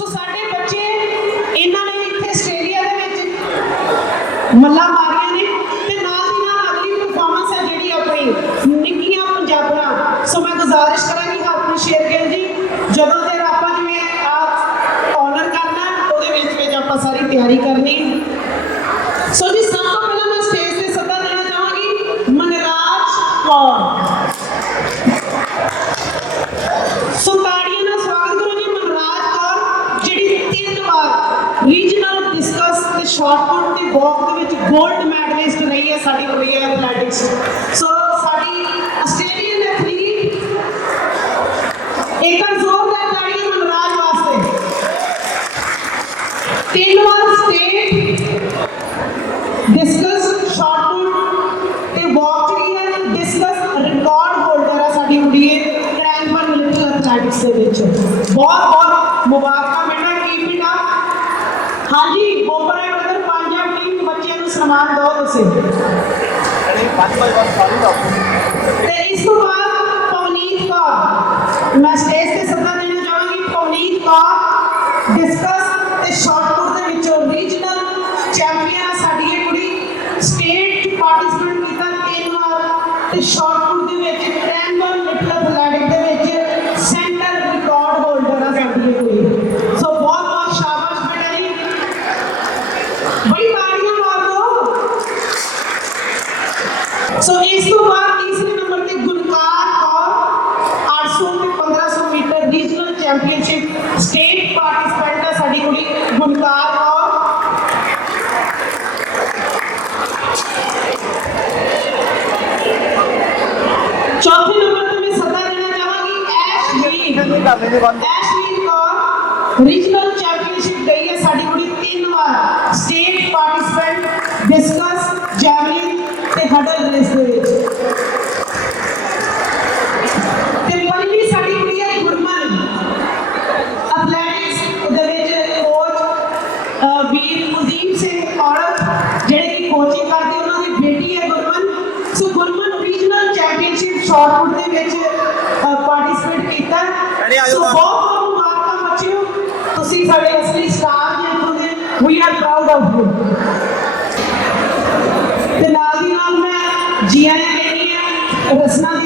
ਸੋ ਸਾਡੇ ਬੱਚੇ ਇਹਨਾਂ ਨੇ ਇੱਥੇ ਆਸਟ੍ਰੇਲੀਆ ਦੇ ਵਿੱਚ ਮੱਲਾ ਮਾਰੀਆਂ ਨੇ ਤੇ ਨਾਲ ਦੀ ਨਾਲ ਅਗਲੀ ਪਰਫਾਰਮੈਂਸ ਹੈ ਜਿਹੜੀ ਆਪਣੀ ਨਿੱਕੀਆਂ ਪੰਜਾਬਣਾ ਸੋ ਮੈਂ ਗੁਜ਼ਾਰਿਸ਼ ਕਰਾਂਗੀ ਆਪਣੀ ਸ਼ੇਰ ਗਿੱਲ ਜੀ, ਜਦੋਂ ਤੇ ਆਪਾਂ ਜਿਵੇਂ ਆਪ ਆਨਰ ਕਰਨਾ, ਉਹਦੇ ਵਿੱਚ ਵਿੱਚ ਆਪਾਂ ਸਾਰੀ ਤਿਆਰੀ ਕਰਨੀ। ਸੋ ਜੀ, ਸਭ ਤੋਂ ਪਹਿਲਾਂ ਮੈਂ ਸਟੇਜ ਤੇ ਸੱਦਾ ਦੇਣਾ ਚਾਹਾਂਗੀ, ਮਨਰਾਜ ਕੌਰ। ਦੀ ਵਾਕ ਦੇ ਵਿੱਚ 골ਡ ਮੈਡਲਿਸਟ ਰਹੀ ਹੈ ਸਾਡੀ ਰੀਅਲ ਐਥਲੈਟਿਕਸ ਸੋ ਸਾਡੀ ਆਸਟ੍ਰੇਲੀਅਨ ਐਥਲੀਟ ਇੱਕ ਜ਼ੋਰ ਜ਼ੋਰਦਾਰ ਤਾੜੀ ਮਨਰਾਜ ਵਾਸਤੇ ਤਿੰਨ ਵਾਰ ਸਟੇਟ ਡਿਸਕਸ ਸ਼ਾਟਪੁੱਟ ਤੇ ਵਾਕ ਜਿਹੜੀ ਹੈ ਡਿਸਕਸ ਰਿਕਾਰਡ ਹੋਲਡਰ ਹੈ ਸਾਡੀ ਓਡੀਏ ਟ੍ਰੈਂਕ ਲਿਟਲ ਐਥਲੈਟਿਕਸ ਦੇ ਵਿੱਚ ਬਹੁਤ ਬਹੁਤ ਮੁਬਾਰਕ ਬੱਚਿਆਂ ਨੂੰ ਸਨਮਾਨ ਦਿਓ ਤੁਸੀਂ ਤੇ ਇਸ ਤੋਂ ਬਾਅਦ ਪਵਨੀਤ ਕੌਰ ਮੈਂ ਸਟੇਜ ਤੇ ਸੱਦਾ ਦੇਣਾ ਚਾਹਾਂਗੀ ਪਵਨੀਤ ਕੌਰ ਡਿਸਕਸ ਤੇ ਸ਼ਾਟਪੁੱਟ ਦੇ ਵਿੱਚੋਂ ਰੀਜਨਲ ਚੈਂਪੀਅਨ ਆ ਸਾਡੀ ਇਹ ਕੁੜੀ ਸਟੇਟ ਚ ਪਾਰਟਿਸਿਪੇਟ ਕੀਤਾ ਤਿੰਨ ਵਾਰ ਤੇ ਸ਼ਾਟਪੁੱਟ सो इसके बाद तीसरे नंबर और 800 1500 meter regional championship state participant का साड़ी कुड़ी और चौथे नंबर पे मैं सदा देना चाहूँगी Ashley Ashley regional championship javelin ਤੇ ਹਡਲ ਰੇਸ ਦੇ ਵਿੱਚ ਤੇ ਪੰਜਵੀਂ ਸਾਡੀ ਕੁੜੀ ਹੈ ਗੁਰਮਨ ਐਥਲੈਟਿਕਸ ਦੇ ਵਿੱਚ ਕੋਚ ਵੀਰ ਕੁਲਦੀਪ ਸਿੰਘ ਔਰਤ ਜਿਹੜੇ ਕਿ ਕੋਚਿੰਗ ਕਰਦੇ ਉਹਨਾਂ ਦੀ ਬੇਟੀ ਹੈ Gurman so Gurman regional championship shot put ਦੇ ਵਿੱਚ ਪਾਰਟਿਸਿਪੇਟ ਕੀਤਾ ਭੈਣੇ, ਆ ਜਾਓ ਸੋ ਨਾ। ਬਹੁਤ ਬਹੁਤ ਮੁਬਾਰਕਾਂ ਬੱਚਿਓ ਤੁਸੀਂ ਸਾਡੇ ਅਸਲੀ ਸਟਾਰ ਜੀ ਇੱਥੋਂ ਦੇ ਵੀ ਆਰ ਪ੍ਰਾਊਡ ਆਫ you ਤੇ